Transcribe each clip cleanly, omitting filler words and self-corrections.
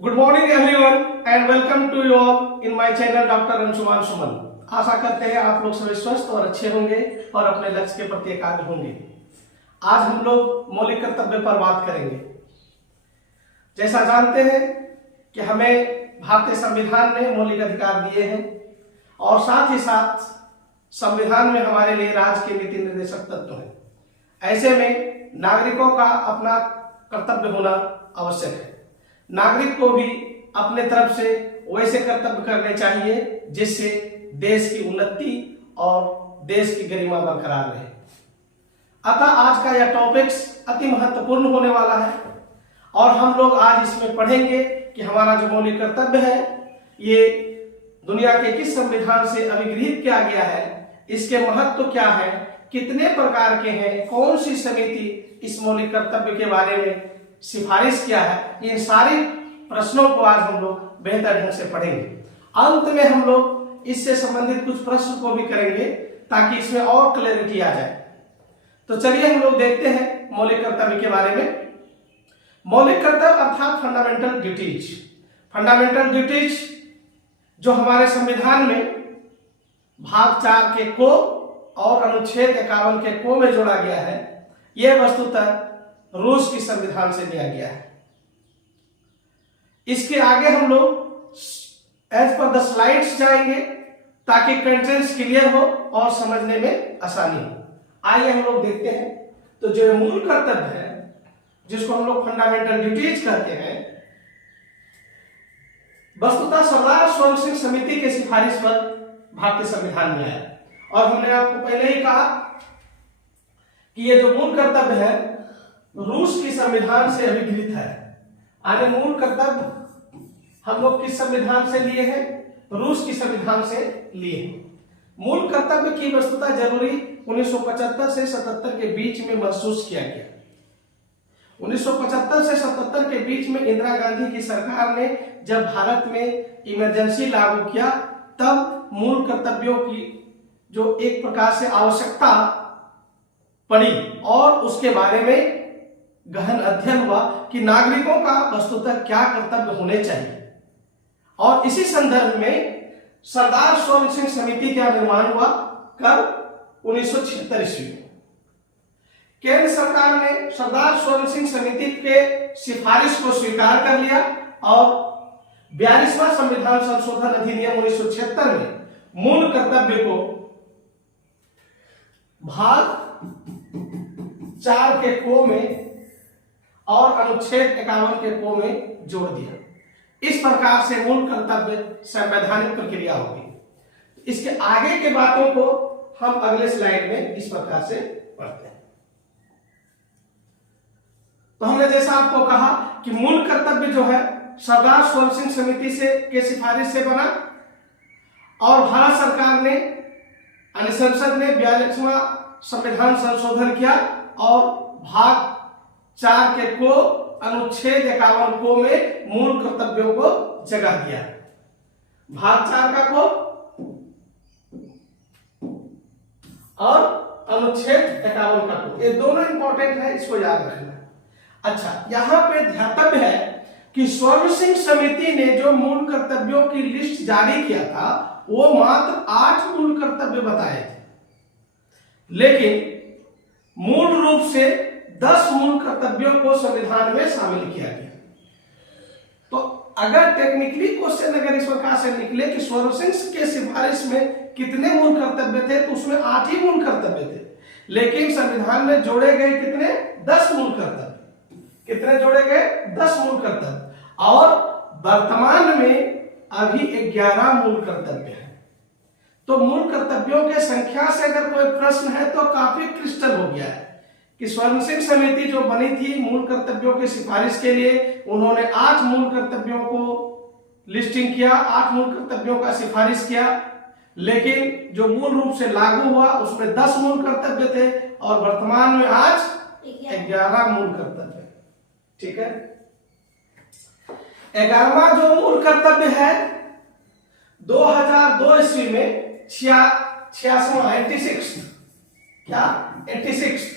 Good morning everyone and welcome to you all in my channel doctor Anshuman Suman. आशा करते हैं आप लोग सभी स्वस्थ और अच्छे होंगे और अपने लक्ष्य के प्रति एकाग्र होंगे। आज हम लोग मौलिक कर्तव्य पर बात करेंगे। जैसा जानते हैं कि हमें भारतीय संविधान ने मौलिक अधिकार दिए हैं और साथ ही साथ संविधान में हमारे लिए राज्य के नीति निर्देशक तत्व हैं। ऐसे में नागरिकों का अपना कर्तव्य होना आवश्यक है। नागरिक को भी अपने तरफ से वैसे कर्तव्य करने चाहिए जिससे देश की उन्नति और देश की गरिमा बरकरार रहे। अतः आज का यह टॉपिक्स अति महत्वपूर्ण होने वाला है और हम लोग आज इसमें पढ़ेंगे कि हमारा जो मौलिक कर्तव्य है ये दुनिया के किस संविधान से अभिगृहित किया गया है, इसके महत्व क्या है, कितने प्रकार के हैं, कौन सी समिति इस मौलिक कर्तव्य के बारे में सिफारिश किया है। इन सारे प्रश्नों को आज हम लोग बेहतर ढंग से पढ़ेंगे। अंत में हम लोग इससे संबंधित कुछ प्रश्न को भी करेंगे ताकि इसमें और क्लैरिटी आ जाए। तो चलिए हम लोग देखते हैं मौलिक कर्तव्य के बारे में। मौलिक कर्तव्य अर्थात फंडामेंटल ड्यूटीज। फंडामेंटल ड्यूटीज जो हमारे संविधान में भाग 4 के को और अनुच्छेद 51 के को में जोड़ा गया है, यह वस्तुतः रूस की संविधान से लिया गया है। इसके आगे हम लोग एज पर द स्लाइड्स जाएंगे ताकि कंटेंट्स क्लियर हो और समझने में आसानी हो। आइए हम लोग देखते हैं। तो जो मूल कर्तव्य है जिसको हम लोग फंडामेंटल ड्यूटीज कहते हैं, वस्तुतः सरदार स्वर्ण सिंह समिति के सिफारिश पर भारतीय संविधान में आया और हमने आपको पहले ही कहा कि ये जो मूल कर्तव्य है रूस की संविधान से अभिगृहित है। आगे मूल कर्तव्य हम लोग किस संविधान से लिए हैं? रूस की संविधान से लिए हैं। मूल कर्तव्य की वस्तुतः जरूरी 1975 से 77 के बीच में महसूस किया गया। 1975 से 77 के बीच में इंदिरा गांधी की सरकार ने जब भारत में इमरजेंसी लागू किया तब मूल कर्तव्यों की जो एक प्रकार से आवश्यकता पड़ी और उसके बारे में गहन अध्ययन हुआ कि नागरिकों का वस्तुतः क्या कर्तव्य होने चाहिए। और इसी संदर्भ में सरदार स्वर्ण सिंह समिति का निर्माण हुआ कब? 1976 ईस्वी में। केंद्र सरकार ने सरदार स्वर्ण सिंह समिति के सिफारिश को स्वीकार कर लिया और 42वां संविधान संशोधन अधिनियम 1976 में मूल कर्तव्य को भाग 4 के को में और अनुच्छेद 51 के को में जोड़ दिया। इस प्रकार से मूल कर्तव्य संवैधानिक प्रक्रिया होगी। इसके आगे के बातों को हम अगले स्लाइड में इस प्रकार से पढ़ते हैं। तो हमने जैसा आपको कहा कि मूल कर्तव्य जो है सरदार स्वर्ण सिंह समिति से के सिफारिश से बना और भारत सरकार ने संसद ने 42वां संविधान संशोधन किया और भाग 4 के को अनुच्छेद 51 को में मूल कर्तव्यों को जगह दिया। भाग 4 का को और अनुच्छेद 51 का को, ये दोनों इंपॉर्टेंट है, इसको याद रखना। अच्छा, यहां पे ध्यातव्य है कि स्वर्ण सिंह समिति ने जो मूल कर्तव्यों की लिस्ट जारी किया था वो मात्र 8 मूल कर्तव्य बताए थे, लेकिन मूल रूप से 10 मूल कर्तव्यों को संविधान में शामिल किया गया। तो अगर टेक्निकली क्वेश्चन अगर इस प्रकार से निकले कि स्वर्ण सिंह के सिफारिश में कितने मूल कर्तव्य थे तो उसमें 8 ही मूल कर्तव्य थे, लेकिन संविधान में जोड़े गए कितने? 10 मूल कर्तव्य। कितने जोड़े गए? 10 मूल कर्तव्य और वर्तमान में अभी 11 मूल कर्तव्य है। तो मूल कर्तव्यों के संख्या से अगर कोई प्रश्न है तो काफी क्रिस्टल हो गया है कि स्वर्ण सिंह समिति जो बनी थी मूल कर्तव्यों की सिफारिश के लिए, उन्होंने 8 मूल कर्तव्यों को लिस्टिंग किया, 8 मूल कर्तव्यों का सिफारिश किया, लेकिन जो मूल रूप से लागू हुआ उसमें 10 मूल कर्तव्य थे और वर्तमान में आज 11 मूल कर्तव्य। ठीक है, 11वां जो मूल कर्तव्य है 2002 ईस्वी में 86वां 86 क्या 86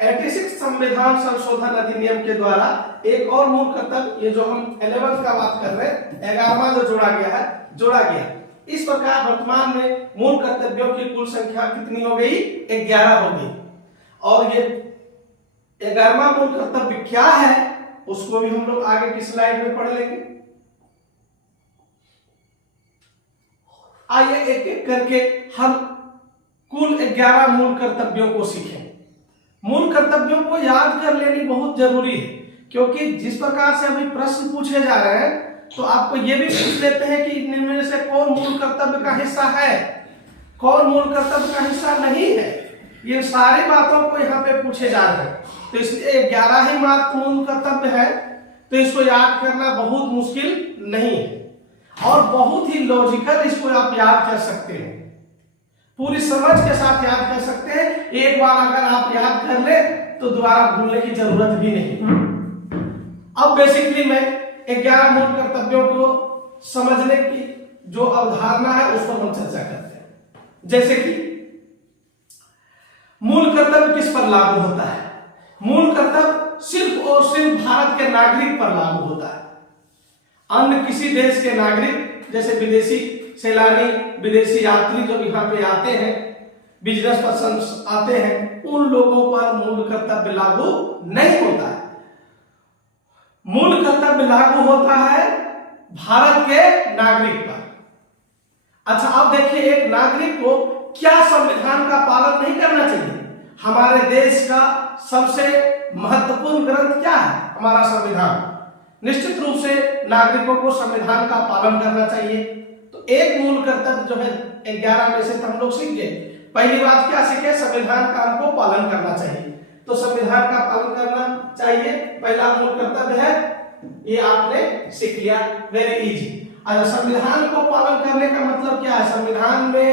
86 संविधान संशोधन अधिनियम के द्वारा एक और मूल कर्तव्य, ये जो हम 11 का बात कर रहे हैं, 11वां जो जोड़ा गया। इस प्रकार वर्तमान में मूल कर्तव्यों की कुल संख्या कितनी हो गई? 11 हो गई। और ये 11वां मूल कर्तव्य क्या है उसको भी हम लोग आगे की स्लाइड में पढ़ लेंगे। आइए एक एक करके हम कुल 11 मूल कर्तव्यों को सीखें। मूल कर्तव्यों को याद कर लेनी बहुत जरूरी है, क्योंकि जिस प्रकार से अभी प्रश्न पूछे जा रहे हैं तो आपको ये भी पूछ लेते हैं कि इनमें से कौन मूल कर्तव्य का हिस्सा है, कौन मूल कर्तव्य का हिस्सा नहीं है। ये सारी बातों को यहाँ पे पूछे जा रहे हैं, तो इसलिए 11 ही मात्र मूल कर्तव्य है, तो इसको याद करना बहुत मुश्किल नहीं है और बहुत ही लॉजिकल इसको आप याद कर सकते हैं, पूरी समझ के साथ याद कर सकते हैं। एक बार अगर आप याद कर ले तो दोबारा भूलने की जरूरत भी नहीं। अब बेसिकली मैं 11 मूल कर्तव्यों को समझने की जो अवधारणा है उस पर हम चर्चा करते हैं। जैसे कि मूल कर्तव्य किस पर लागू होता है? मूल कर्तव्य सिर्फ और सिर्फ भारत के नागरिक पर लागू होता है। अन्य किसी देश के नागरिक, जैसे विदेशी सैलानी, विदेशी यात्री जब यहाँ पे आते हैं, बिजनेस पर्सन आते हैं, उन लोगों पर मूल कर्तव्य लागू नहीं होता है। मूल कर्तव्य लागू होता है भारत के नागरिक पर। अच्छा, अब देखिए, एक नागरिक को क्या संविधान का पालन नहीं करना चाहिए? हमारे देश का सबसे महत्वपूर्ण ग्रंथ क्या है? हमारा संविधान। निश्चित रूप से नागरिकों को संविधान का पालन करना चाहिए। तो एक मूल कर्तव्य जो है 11 में से हम लोग सीख गए। पहली बात क्या सीखे? संविधान का हमको पालन करना चाहिए। तो संविधान का पालन करना चाहिए, पहला मूल कर्तव्य है, ये आपने सीख लिया, वेरी इजी। अच्छा, संविधान को पालन करने का मतलब क्या है? संविधान में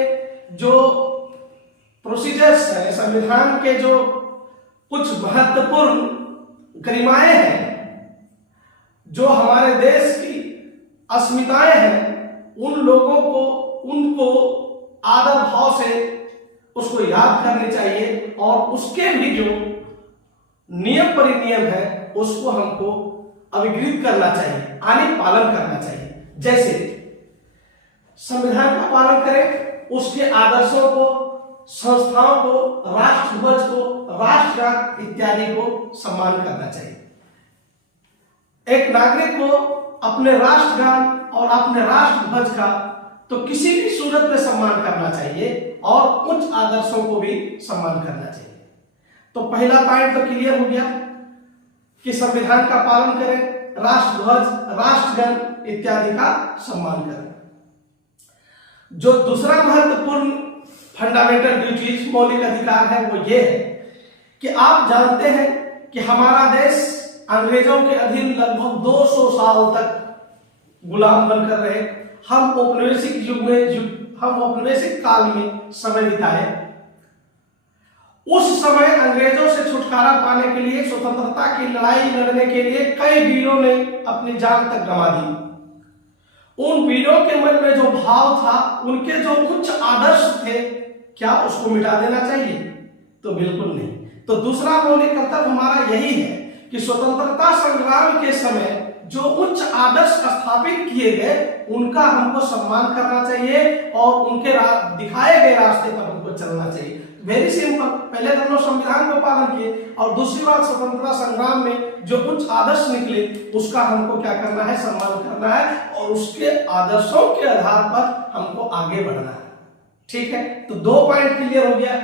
जो प्रोसीजर्स है, संविधान के जो कुछ महत्वपूर्ण गरिमाएं हैं, जो हमारे देश की अस्मिताएं हैं, उन लोगों को, उनको आदर भाव से उसको याद करनी चाहिए और उसके भी जो नियम परिनियम है उसको हमको अभिगृहित करना चाहिए, यानी पालन करना चाहिए। जैसे संविधान का पालन करें, उसके आदर्शों को, संस्थाओं को, राष्ट्रध्वज को, राष्ट्रगान इत्यादि को सम्मान करना चाहिए। एक नागरिक को अपने राष्ट्रगान और अपने राष्ट्रध्वज का तो किसी भी सूरत में सम्मान करना चाहिए और उच्च आदर्शों को भी सम्मान करना चाहिए। तो पहला पॉइंट तो क्लियर हो गया कि संविधान का पालन करें, राष्ट्रध्वज, राष्ट्रगान इत्यादि का सम्मान करें। जो दूसरा महत्वपूर्ण फंडामेंटल ड्यूटीज, मौलिक अधिकार है, वो ये है कि आप जानते हैं कि हमारा देश अंग्रेजों के अधीन लगभग 200 साल तक गुलाम बनकर रहे। हम औपनिवेशिक युग में, हम औपनिवेशिक काल में समय बिताए। उस समय अंग्रेजों से छुटकारा पाने के लिए, स्वतंत्रता की लड़ाई लड़ने के लिए कई वीरों ने अपनी जान तक गंवा दी। उन वीरों के मन में जो भाव था, उनके जो उच्च आदर्श थे, क्या उसको मिटा देना चाहिए? तो बिल्कुल नहीं। तो दूसरा मौलिक कर्तव्य हमारा यही है कि स्वतंत्रता संग्राम के समय जो उच्च आदर्श स्थापित किए गए, उनका हमको सम्मान करना चाहिए और उनके दिखाए गए रास्ते पर हमको चलना चाहिए। Very simple. पहले तो हम लोग संविधान को पालन किए और दूसरी बात, स्वतंत्रता संग्राम में जो उच्च आदर्श निकले उसका हमको क्या करना है? सम्मान करना है और उसके आदर्शों के आधार पर हमको आगे बढ़ना है। ठीक है, तो 2 पॉइंट क्लियर हो गया।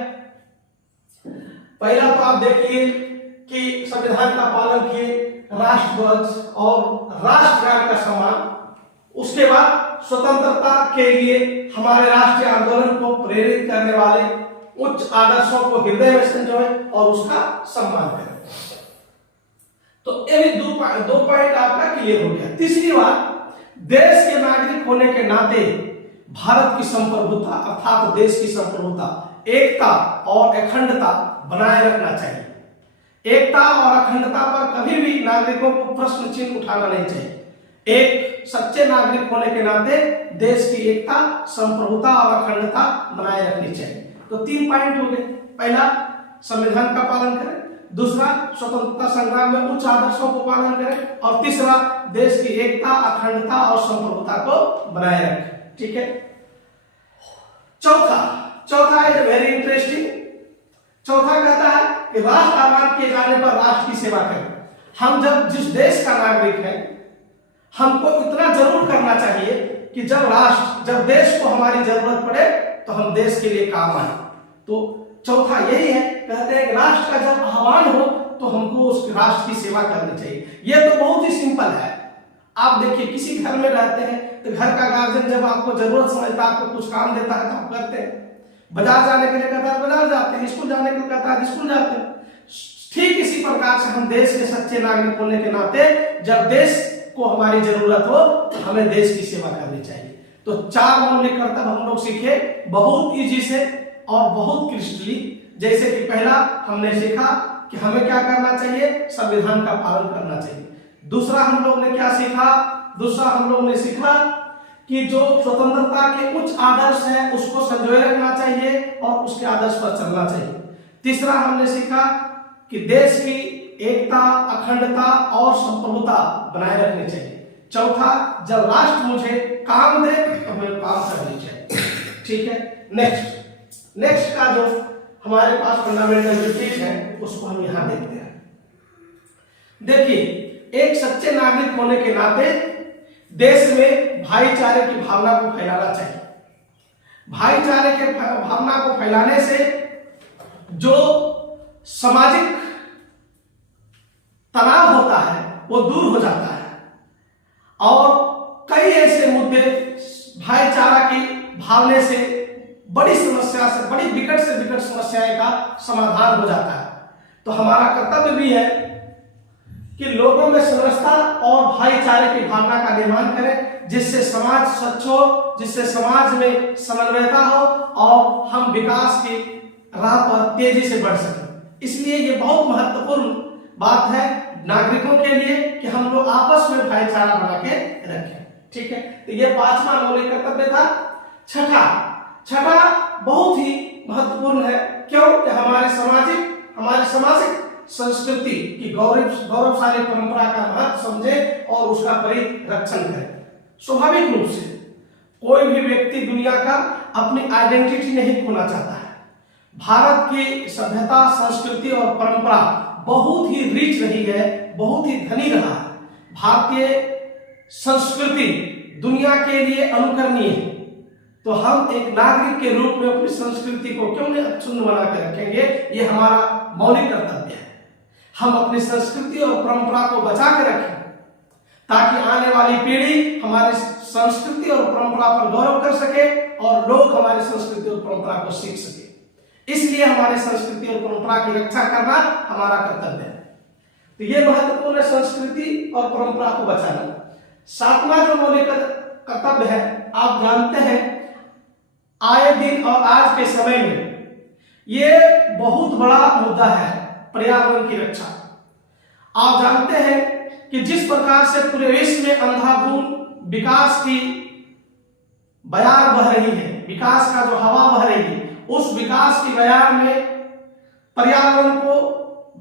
पहला तो आप देखिए कि संविधान का पालन किए, राष्ट्रध्वज और राष्ट्रगान का सम्मान। उसके बाद स्वतंत्रता के लिए हमारे राष्ट्रीय आंदोलन को प्रेरित करने वाले उच्च आदर्शों को हृदय में संजोए और उसका सम्मान करें। तो ये भी 2 पॉइंट आपका क्लियर हो गया। तीसरी बात, देश के नागरिक होने के नाते भारत की संप्रभुता अर्थात देश की संप्रभुता, एकता और अखंडता बनाए रखना चाहिए। एकता और अखंडता पर कभी भी नागरिकों को प्रश्न चिन्ह उठाना नहीं चाहिए। एक सच्चे नागरिक होने के नाते देश की एकता, संप्रभुता और अखंडता बनाए रखनी चाहिए। तो 3 पॉइंट हो गए। पहला, संविधान का पालन करें, दूसरा, स्वतंत्रता संग्राम में उच्च आदर्शों को पालन करें, और तीसरा, देश की एकता, अखंडता और संप्रभुता को बनाए रखें। ठीक है। चौथा इज वेरी इंटरेस्टिंग। चौथा कहता है कि राष्ट्र आबाद किए जाने पर राष्ट्र की सेवा करें। हम जब जिस देश का नागरिक है, हमको इतना जरूर करना चाहिए कि जब देश को हमारी जरूरत पड़े तो हम देश के लिए काम आए। तो चौथा यही है, कहते हैं कि राष्ट्र का जब आह्वान हो तो हमको उस राष्ट्र की सेवा करनी चाहिए। यह तो बहुत ही सिंपल है। आप देखिए, किसी घर में रहते हैं तो घर का गार्जियन जब आपको जरूरत समझता है, आपको कुछ काम देता है तो आप करते हैं। बाजार जाने के लिए कहता है बाजार जाते हैं, स्कूल जाने के लिए कहता है स्कूल जाते हैं। ठीक इसी प्रकार से हम देश के सच्चे नागरिक होने के नाते जब देश को हमारी जरूरत हो तो हमें देश की सेवा करनी चाहिए। तो 4 मौलिक कर्तव्य हम लोग सीखे बहुत इजी से और बहुत क्रिस्टली। जैसे कि पहला हमने सीखा कि हमें क्या करना चाहिए, संविधान का पालन करना चाहिए। दूसरा हम लोग ने क्या सीखा, दूसरा हम लोग ने सीखा कि जो स्वतंत्रता के उच्च आदर्श है उसको संजोए रखना चाहिए और उसके आदर्श पर चलना चाहिए। तीसरा हमने सीखा कि देश की एकता, अखंडता और संप्रभुता बनाए रखनी चाहिए। चौथा, जब राष्ट्र मुझे काम दे तो हमें काम करनी चाहिए। ठीक है। नेक्स्ट का जो हमारे पास फंडामेंटल जो चीज है उसको हम यहां देखते हैं। देखिए, एक सच्चे नागरिक होने के नाते देश में भाईचारे की भावना को फैलाना चाहिए। भाईचारे के भावना को फैलाने से जो सामाजिक तनाव होता है वो दूर हो जाता है और कई ऐसे मुद्दे भाईचारा की भावना से बड़ी विकट से विकट समस्याएं का समाधान हो जाता है। तो हमारा कर्तव्य भी है कि लोगों में समरसता और भाईचारे की भावना का निर्माण करें, जिससे समाज स्वच्छ हो, जिससे समाज में समन्वयता हो और हम विकास की राह पर तेजी से बढ़ सकें। इसलिए ये बहुत महत्वपूर्ण बात है नागरिकों के लिए कि हम लोग आपस में भाईचारा बना के रखें। ठीक है। तो ये 5वां मौलिक कर्तव्य था। छठा बहुत ही महत्वपूर्ण है। क्यों? कि हमारे सामाजिक संस्कृति की गौरवशाली परंपरा का महत्व समझे और उसका परिरक्षण करें। स्वाभाविक रूप से कोई भी व्यक्ति दुनिया का अपनी आइडेंटिटी नहीं खोना चाहता है। भारत की सभ्यता, संस्कृति और परंपरा बहुत ही रिच रही है, बहुत ही धनी रहा है। भारतीय संस्कृति दुनिया के लिए अनुकरणीय है। तो हम एक नागरिक के रूप में अपनी संस्कृति को क्यों नहीं अक्षुण्ण बना के रखेंगे? ये हमारा मौलिक कर्तव्य है। हम अपनी संस्कृति और परंपरा को बचा के रखें ताकि आने वाली पीढ़ी हमारी संस्कृति और परंपरा पर गौरव कर सके और लोग हमारी संस्कृति और परंपरा को सीख सके। इसलिए हमारी संस्कृति और परंपरा की रक्षा करना हमारा कर्तव्य है। तो ये महत्वपूर्ण है, संस्कृति और परंपरा को बचाना। 7वां जो मौलिक कर्तव्य है, आप जानते हैं आए दिन और आज के समय में ये बहुत बड़ा मुद्दा है, पर्यावरण की रक्षा। आप जानते हैं कि जिस प्रकार से पूरे विश्व में अंधाधुंध विकास की बयार बह रही है, विकास का जो हवा बह रही है, उस विकास की बयार में पर्यावरण को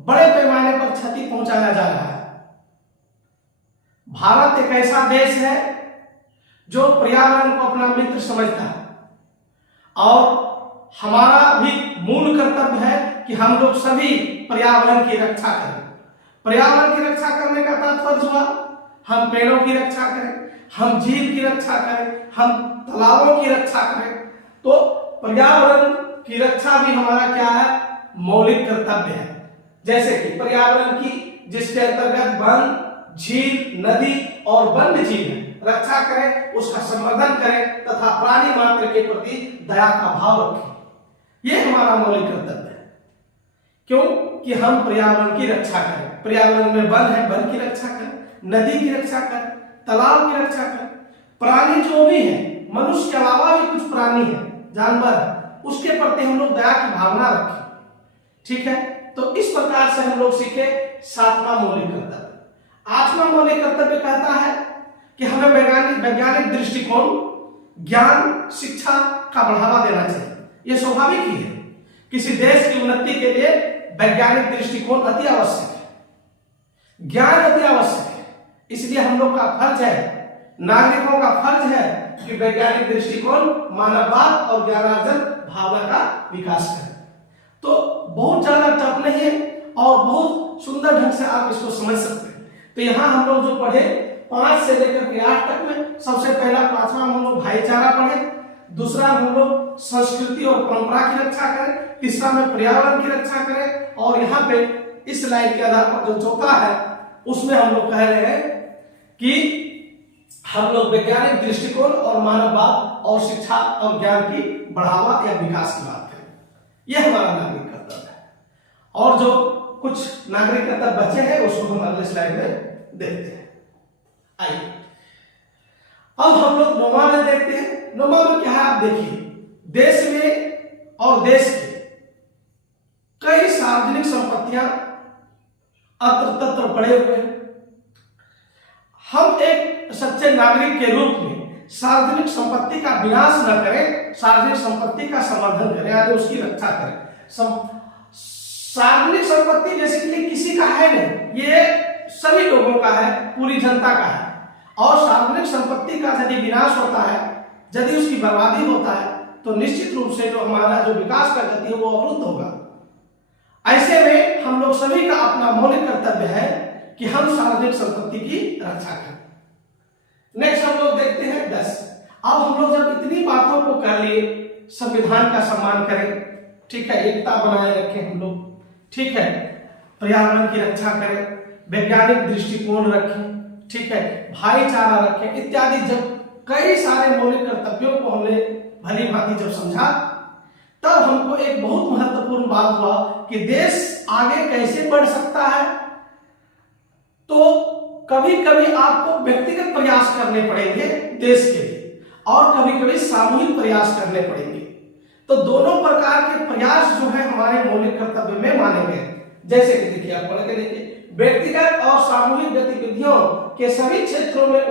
बड़े पैमाने पर क्षति पहुंचाया जा रहा है। भारत एक ऐसा देश है जो पर्यावरण को अपना मित्र समझता है और हमारा भी मूल कर्तव्य है कि हम लोग सभी पर्यावरण की रक्षा करें। पर्यावरण की रक्षा करने का तात्पर्य हुआ हम पेड़ों की रक्षा करें, हम झील की रक्षा करें, हम तालाबों की रक्षा करें। तो पर्यावरण की रक्षा भी हमारा क्या है? मौलिक कर्तव्य है। जैसे कि पर्यावरण की जिसके अंतर्गत वन, झील, नदी और वन्य जीव रक्षा करें, उसका संवर्धन करें तथा प्राणी मात्र के प्रति दया का भाव रखें। यह हमारा मौलिक कर्तव्य है। क्यों? कि हम पर्यावरण की रक्षा करें। पर्यावरण में वन है, वन की रक्षा करें, नदी की रक्षा करें, तालाब की रक्षा करें। प्राणी जो भी है, मनुष्य के अलावा भी कुछ प्राणी है, जानवर है, उसके प्रति हम लोग दया की भावना रखें। ठीक है। तो इस प्रकार से हम लोग सीखे 7वां मौलिक कर्तव्य। 8वां मौलिक कर्तव्य कहता है कि हमें वैज्ञानिक दृष्टिकोण, ज्ञान, शिक्षा का बढ़ावा देना चाहिए। यह स्वाभाविक ही है। किसी देश की उन्नति के लिए वैज्ञानिक दृष्टिकोण अति आवश्यक है, ज्ञान अति आवश्यक है। इसलिए हम लोग का फर्ज है, नागरिकों का फर्ज है कि वैज्ञानिक दृष्टिकोण, मानववाद और ज्ञानार्जन भावना का विकास करें। तो बहुत ज्यादा टफ नहीं है और बहुत सुंदर ढंग से आप इसको समझ सकते हैं। तो यहाँ हम लोग जो पढ़े 5 से लेकर के 8 तक में, सबसे पहला 5वां हम लोग भाईचारा पढ़े, दूसरा हम लोग संस्कृति और परंपरा की रक्षा करें, तीसरा में पर्यावरण की रक्षा करें, और यहाँ पे इस स्लाइड के आधार पर जो चौथा है उसमें हम लोग कह रहे हैं कि हम लोग वैज्ञानिक दृष्टिकोण और मानववाद और शिक्षा और ज्ञान की बढ़ावा या विकास की बात करें। यह हमारा नागरिक कर्तव्य है। और जो कुछ नागरिक कर्तव्य बचे हैं उसको हम अगले स्लाइड में देखते हैं। आइए अब हम लोग 9वां में देखते हैं। 9वां में क्या है आप देखिए, देश में और देश के कई सार्वजनिक संपत्तियां अत्र तत्र पड़े हुए हैं। हम एक सच्चे नागरिक के रूप में सार्वजनिक संपत्ति का विनाश न करें, सार्वजनिक संपत्ति का संवर्धन करें, यानी उसकी रक्षा करें। सार्वजनिक संपत्ति बेसिकली किसी का है नहीं, ये सभी लोगों का है, पूरी जनता का है। और सार्वजनिक संपत्ति का यदि विनाश होता है, यदि उसकी बर्बादी होता है, तो निश्चित रूप से जो हमारा जो विकास का गति है वो अवरुद्ध होगा। ऐसे में हम लोग सभी का अपना मौलिक कर्तव्य है कि हम सार्वजनिक संपत्ति की रक्षा करें। नेक्स्ट हम लोग देखते हैं 10। अब हम लोग जब इतनी बातों को कर लिए, संविधान का सम्मान करें, ठीक है, एकता बनाए रखें हम लोग, ठीक है, पर्यावरण की रक्षा करें, वैज्ञानिक दृष्टिकोण रखें, ठीक है, भाईचारा रखें इत्यादि, जब कई सारे मौलिक कर्तव्यों को हमने भली भांति जब समझा, तब हमको एक बहुत महत्वपूर्ण बात हुआ कि देश आगे कैसे बढ़ सकता है। तो कभी कभी आपको व्यक्तिगत प्रयास करने पड़ेंगे देश के लिए, और कभी कभी सामूहिक प्रयास करने पड़ेंगे। तो दोनों प्रकार के प्रयास जो है हमारे मौलिक कर्तव्य में माने गए। जैसे कि देखिए, आप पढ़ के देखिए, व्यक्तिगत और सामूहिक गतिविधियों के सभी क्षेत्रों में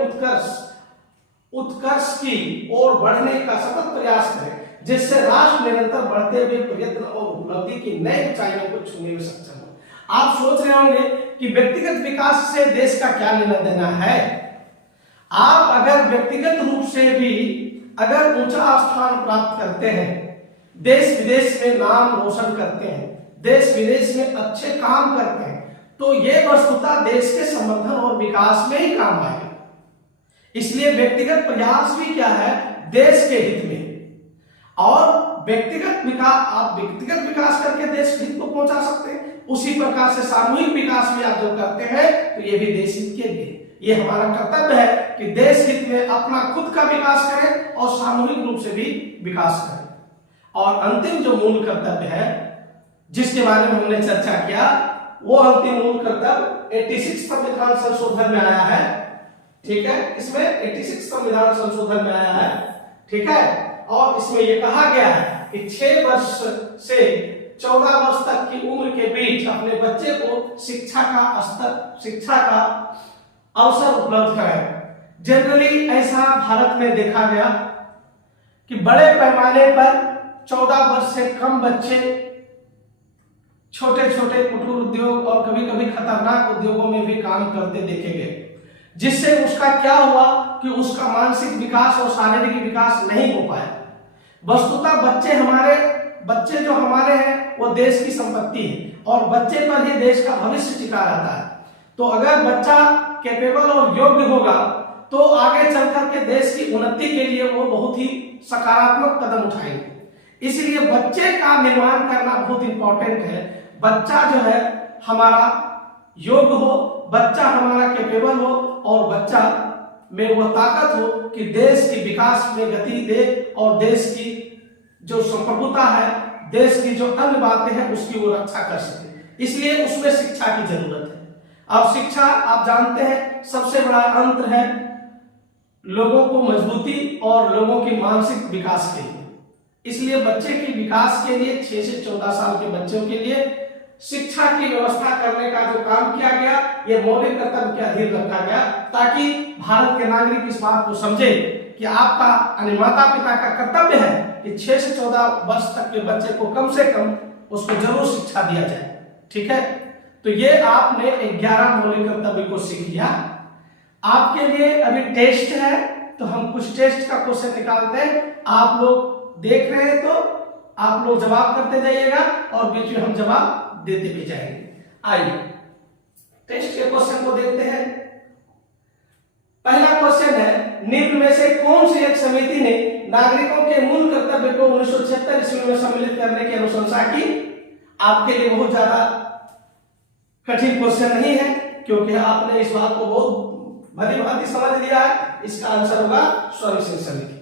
उत्कर्ष की ओर बढ़ने का सतत प्रयास करें, जिससे राष्ट्र निरंतर बढ़ते हुए प्रयत्न और उपलब्धि की नई ऊंचाइयों को छूने में सक्षम हो। आप सोच रहे होंगे कि व्यक्तिगत विकास से देश का क्या लेना देना है। आप अगर व्यक्तिगत रूप से भी अगर ऊंचा स्थान प्राप्त करते हैं, देश विदेश में नाम रोशन करते हैं, देश विदेश में अच्छे काम करते हैं, तो ये वस्तुतः देश के संवर्धन और विकास में ही काम आएगा। इसलिए व्यक्तिगत प्रयास भी क्या है, देश के हित में। और व्यक्तिगत विकास, आप व्यक्तिगत विकास करके देश हित को पहुंचा सकते हैं, उसी प्रकार से सामूहिक विकास भी आप जो करते हैं तो ये भी देश हित के लिए। ये हमारा कर्तव्य है कि देश हित में अपना खुद का विकास करें और सामूहिक रूप से भी विकास करें। और अंतिम जो मूल कर्तव्य है जिसके बारे में हमने चर्चा किया, वो अंतिम मूल कर्तव्य 86 संविधान संशोधन में आया है, ठीक है, इसमें 86 संविधान संशोधन में आया है, ठीक है। और इसमें यह कहा गया है कि 6 वर्ष से 14 वर्ष तक की उम्र के बीच अपने बच्चे को शिक्षा का अवसर उपलब्ध कराएं। जनरली ऐसा भारत में देखा गया कि बड़े पैमाने पर 14 वर्ष से कम बच्चे छोटे छोटे कुटीर उद्योग और कभी कभी खतरनाक उद्योगों में भी काम करते देखे गए, जिससे उसका क्या हुआ कि उसका मानसिक विकास और शारीरिक विकास नहीं हो पाया। वस्तुतः बच्चे जो हमारे हैं वो देश की संपत्ति है और बच्चे पर ही देश का भविष्य टिका रहता है। तो अगर बच्चा कैपेबल और योग्य होगा तो आगे चलकर के देश की उन्नति के लिए वो बहुत ही सकारात्मक कदम उठाएंगे। इसलिए बच्चे का निर्माण करना बहुत इंपॉर्टेंट है। बच्चा जो है हमारा योग्य हो, बच्चा हमारा कैपेबल हो और बच्चा में वो ताकत हो कि देश की विकास में गति दे और देश की जो संप्रभुता है, देश की जो अन्य बातें हैं उसकी वो रक्षा कर सके। इसलिए उसमें शिक्षा की जरूरत है। अब शिक्षा आप जानते हैं सबसे बड़ा अंतर है लोगों को मजबूती और लोगों के मानसिक विकास के लिए। इसलिए बच्चे के विकास के लिए 6 से 14 साल के बच्चों के लिए शिक्षा की व्यवस्था करने का जो काम किया गया, ये मौलिक कर्तव्य के अधीन रखा गया, ताकि भारत के नागरिक इस बात को समझे कि आपका यानी माता पिता का कर्तव्य है कि 6 से 14 वर्ष तक के बच्चे को कम से कम उसको जरूर शिक्षा दिया जाए। ठीक है, तो ये आपने 11 मौलिक कर्तव्य को सीख लिया। आपके लिए अभी टेस्ट है, तो हम कुछ टेस्ट का क्वेश्चन निकालते हैं। आप लोग देख रहे हैं तो आप लोग जवाब करते जाइएगा और बीच में हम जवाब देते भी जाएंगे। आइए टेस्ट के क्वेश्चन को देखते हैं। पहला क्वेश्चन है, निम्न में से कौन सी एक समिति ने नागरिकों के मूल कर्तव्य को 1976 ईस्वी में सम्मिलित करने की अनुशंसा की? आपके लिए बहुत ज्यादा कठिन क्वेश्चन नहीं है, क्योंकि आपने इस बात को बहुत भली भांति समझ लिया है। इसका आंसर होगा स्वर्ण सिंह समिति।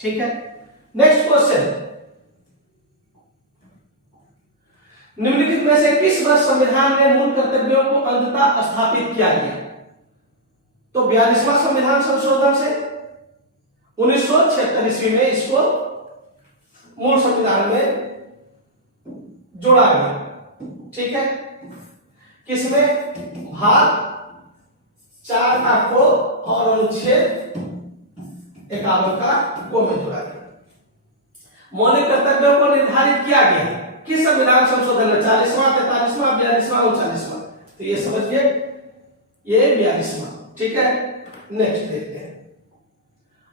ठीक है, नेक्स्ट क्वेश्चन, निम्नलिखित में से किस वर्ष संविधान में मूल कर्तव्यों को अंततः स्थापित किया गया? तो 42वां संविधान संशोधन से 1976 ईस्वी में इसको मूल संविधान में जोड़ा गया। ठीक है, किसमें? भाग 4 का को और अनुच्छेद 51 का को में जोड़ा गया। मौलिक कर्तव्यों को निर्धारित किया गया किस संविधान संशोधन में? 40वां, 43वां, 42वां, 39वां। तो ये समझिए, ये 42वां। ठीक है, नेक्स्ट देखते हैं।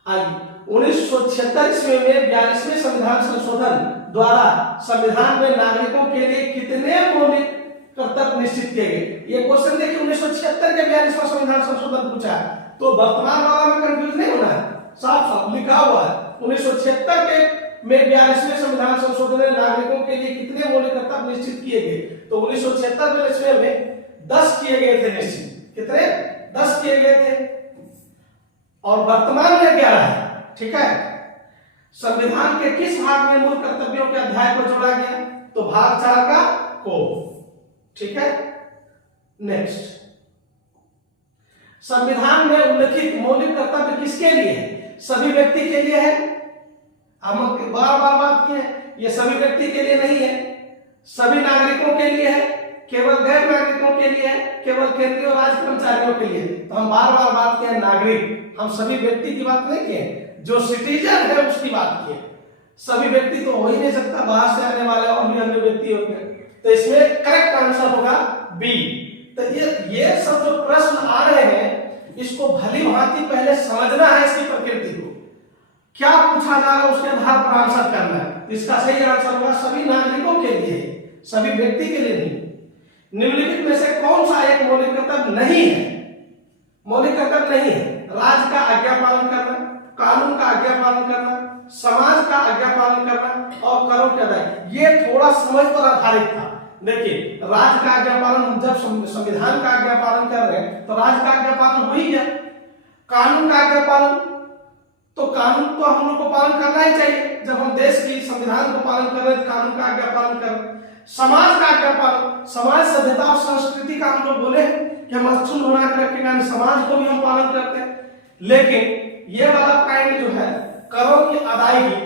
आइए, 1976 ईस्वी में 42वें संविधान संशोधन द्वारा संविधान में नागरिकों के लिए कितने मौलिक कर्तव्य निश्चित किए गए? ये क्वेश्चन देखिए, 1976 के 42वां संविधान संशोधन पूछा है, तो वर्तमान वाला में कंफ्यूज नहीं होना है, साफ साफ लिखा हुआ है। 1976 के में 42वें संविधान संशोधन में नागरिकों के लिए कितने मौलिक कर्तव्य निश्चित किए गए? तो 1976 में 10 किए गए थे निश्चित। कितने? 10 किए गए थे, और वर्तमान में 11 है। ठीक है, संविधान के किस भाग में मूल कर्तव्यों के अध्याय को जोड़ा गया? तो भाग 4 का को। ठीक है, नेक्स्ट, संविधान में उल्लिखित मौलिक कर्तव्य किसके लिए है? सभी व्यक्ति के लिए है। हम बार बार बात किए, ये सभी व्यक्ति के लिए नहीं है, सभी नागरिकों के लिए है, केवल गैर नागरिकों के लिए है, केवल केंद्रीय और राज्य कर्मचारियों के लिए। तो हम बार बार बात किए नागरिक, हम सभी व्यक्ति की बात नहीं किए, जो सिटीजन है उसकी बात किए। सभी व्यक्ति तो हो ही नहीं सकता, बाहर से आने वाले और भी अन्य व्यक्ति होते हैं। तो इसमें करेक्ट आंसर होगा बी। तो ये सब जो प्रश्न आ रहे हैं, इसको भली भांति पहले समझना है, इसकी प्रकृति को, क्या पूछा जा रहा है उसके आधार पर आंसर करना है। इसका सही आंसर होगा सभी नागरिकों के लिए, सभी व्यक्ति के लिए नहीं। निम्नलिखित में से कौन सा एक मौलिक कर्तव्य नहीं है? मौलिक कर्तव्य नहीं है, राज्य का आज्ञा पालन करना, कानून का आज्ञा पालन करना, समाज का आज्ञा पालन करना और करों के अदाय। ये थोड़ा समझ पर आधारित था। देखिए, राज्य का आज्ञा पालन, हम जब संविधान का आज्ञा पालन कर रहे हैं तो राज्य का आज्ञा पालन हो ही गया। कानून का आज्ञा पालन, तो कानून तो हम लोग को पालन करना ही चाहिए। जब हम देश की संविधान को पालन कर रहे हैं, कानून का आज्ञा पालन कर रहे हैं। समाज का आज्ञा पालन, समाज सभ्यता और संस्कृति का हम लोग बोले कि हम अच्छुन बना कर रखेंगे, समाज को भी हम पालन करते हैं। लेकिन ये वाला पॉइंट जो है, करों की अदायगी,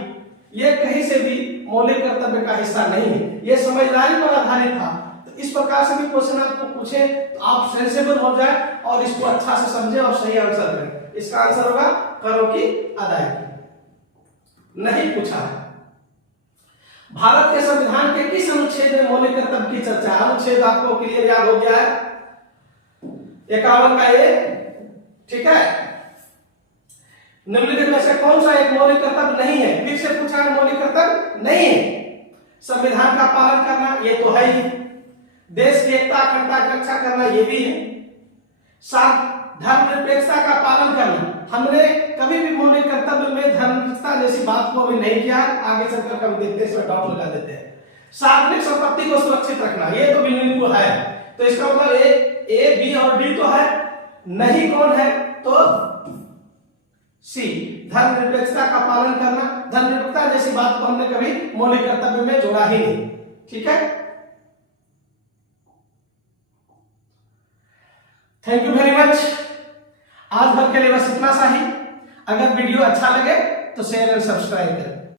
ये कहीं से भी मौलिक कर्तव्य का हिस्सा नहीं है, ये समझदारी पर आधारित था। तो इस प्रकार से भी क्वेश्चन आपको पूछे तो आप सेंसेबल हो जाए और इसको अच्छा से समझे और सही आंसर करें। इसका आंसर होगा करों की अदायगी। नहीं पूछा है। भारत के संविधान के किस अनुच्छेद में मौलिक कर्तव्य की चर्चा? अनुच्छेद आपको क्लियर याद हो गया है, 51 का ये। ठीक है, निम्नलिखित में से कौन सा एक मौलिक कर्तव्य नहीं है? फिर से पूछा है, मौलिक कर्तव्य नहीं है। संविधान का पालन करना, ये तो है ही। देश की एकता अखंडता की रक्षा करना, ये भी है। धर्मनिरपेक्षता का पालन करना, हमने कभी भी मौलिक कर्तव्य में धर्मनिरपेक्षता जैसी बात को अभी नहीं किया। आगे चलकर हम देखते हैं, इसमें डाउट लगा देते हैं। सार्वजनिक संपत्ति को सुरक्षित रखना, ये तो बिल्कुल है। तो इसका मतलब ए, बी और डी तो है, नहीं कौन है? तो सी, धर्मनिरपेक्षता का पालन करना। धर्मनिरपेक्षता जैसी बात को हमने कभी मौलिक कर्तव्य में जोड़ा ही नहीं। ठीक है, थैंक यू वेरी मच। आज भर के लिए बस इतना सा ही। अगर वीडियो अच्छा लगे तो शेयर एंड सब्सक्राइब करें।